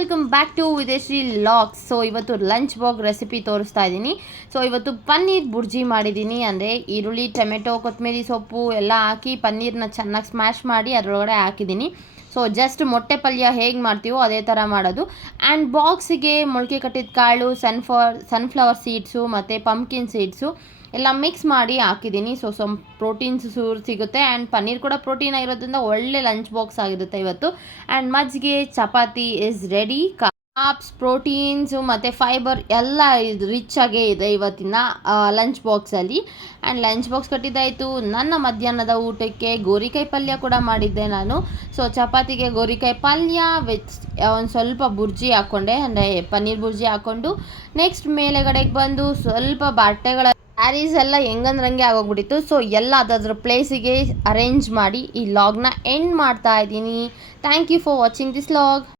Welcome back to ವಿದೇಶಿ logs. So ಇವತ್ತು lunch box recipe ತೋರಿಸ್ತಾ ಇದ್ದೀನಿ. ಸೊ ಇವತ್ತು ಪನ್ನೀರ್ ಬುರ್ಜಿ ಮಾಡಿದ್ದೀನಿ. ಅಂದರೆ ಈರುಳ್ಳಿ, ಟೊಮೆಟೊ, ಕೊತ್ತಂಬರಿ ಸೊಪ್ಪು ಎಲ್ಲ ಹಾಕಿ ಪನ್ನೀರನ್ನ ಚೆನ್ನಾಗಿ ಸ್ಮ್ಯಾಶ್ ಮಾಡಿ ಅದರೊಳಗಡೆ ಹಾಕಿದ್ದೀನಿ. ಸೊ ಜಸ್ಟ್ ಮೊಟ್ಟೆ ಪಲ್ಯ ಹೇಗೆ ಮಾಡ್ತೀವೋ ಅದೇ ಥರ ಮಾಡೋದು. ಆ್ಯಂಡ್ ಬಾಕ್ಸಿಗೆ ಮೊಳಕೆ ಕಟ್ಟಿದ ಕಾಳು, ಸನ್ಫ್ಲವರ್ ಸೀಡ್ಸು ಮತ್ತು ಪಂಪ್ಕಿನ್ ಸೀಡ್ಸು ಎಲ್ಲ ಮಿಕ್ಸ್ ಮಾಡಿ ಹಾಕಿದ್ದೀನಿ. ಸೊ ಪ್ರೋಟೀನ್ಸ್ ಸಿಗುತ್ತೆ ಆ್ಯಂಡ್ ಪನ್ನೀರ್ ಕೂಡ ಪ್ರೋಟೀನ್ ಆಗಿರೋದ್ರಿಂದ ಒಳ್ಳೆ ಲಂಚ್ ಬಾಕ್ಸ್ ಆಗಿರುತ್ತೆ ಇವತ್ತು. ಆ್ಯಂಡ್ ಮಜ್ಜಿಗೆ, chapati is ready. Carbs, proteins ಮತ್ತು ಫೈಬರ್ ಎಲ್ಲ ಇದು ರಿಚ್ ಆಗೇ ಇದೆ ಇವತ್ತಿನ ಲಂಚ್ ಬಾಕ್ಸಲ್ಲಿ. ಆ್ಯಂಡ್ ಲಂಚ್ ಬಾಕ್ಸ್ ಕಟ್ಟಿದ್ದಾಯಿತು. ನನ್ನ ಮಧ್ಯಾಹ್ನದ ಊಟಕ್ಕೆ ಗೋರಿಕಾಯಿ ಪಲ್ಯ ಕೂಡ ಮಾಡಿದ್ದೆ ನಾನು. ಸೊ ಚಪಾತಿಗೆ ಗೋರಿಕಾಯಿ ಪಲ್ಯ ವಿತ್ ಒಂದು ಸ್ವಲ್ಪ ಬುರ್ಜಿ ಹಾಕ್ಕೊಂಡೆ, ಅಂದರೆ ಪನ್ನೀರ್ ಬುರ್ಜಿ ಹಾಕ್ಕೊಂಡು ನೆಕ್ಸ್ಟ್ ಮೇಲೆಗಡೆಗೆ ಬಂದು ಸ್ವಲ್ಪ ಬಟ್ಟೆಗಳ ಸ್ಯಾರೀಸ್ ಎಲ್ಲ ಹೆಂಗಂದ್ರಂಗೆ ಆಗೋಗ್ಬಿಟ್ಟಿತ್ತು. ಸೊ ಎಲ್ಲ ಅದ್ರ ಪ್ಲೇಸಿಗೆ ಅರೇಂಜ್ ಮಾಡಿ ಈ ಲಾಗ್ನ ಎಂಡ್ ಮಾಡ್ತಾ ಇದ್ದೀನಿ. Thank you for watching this log.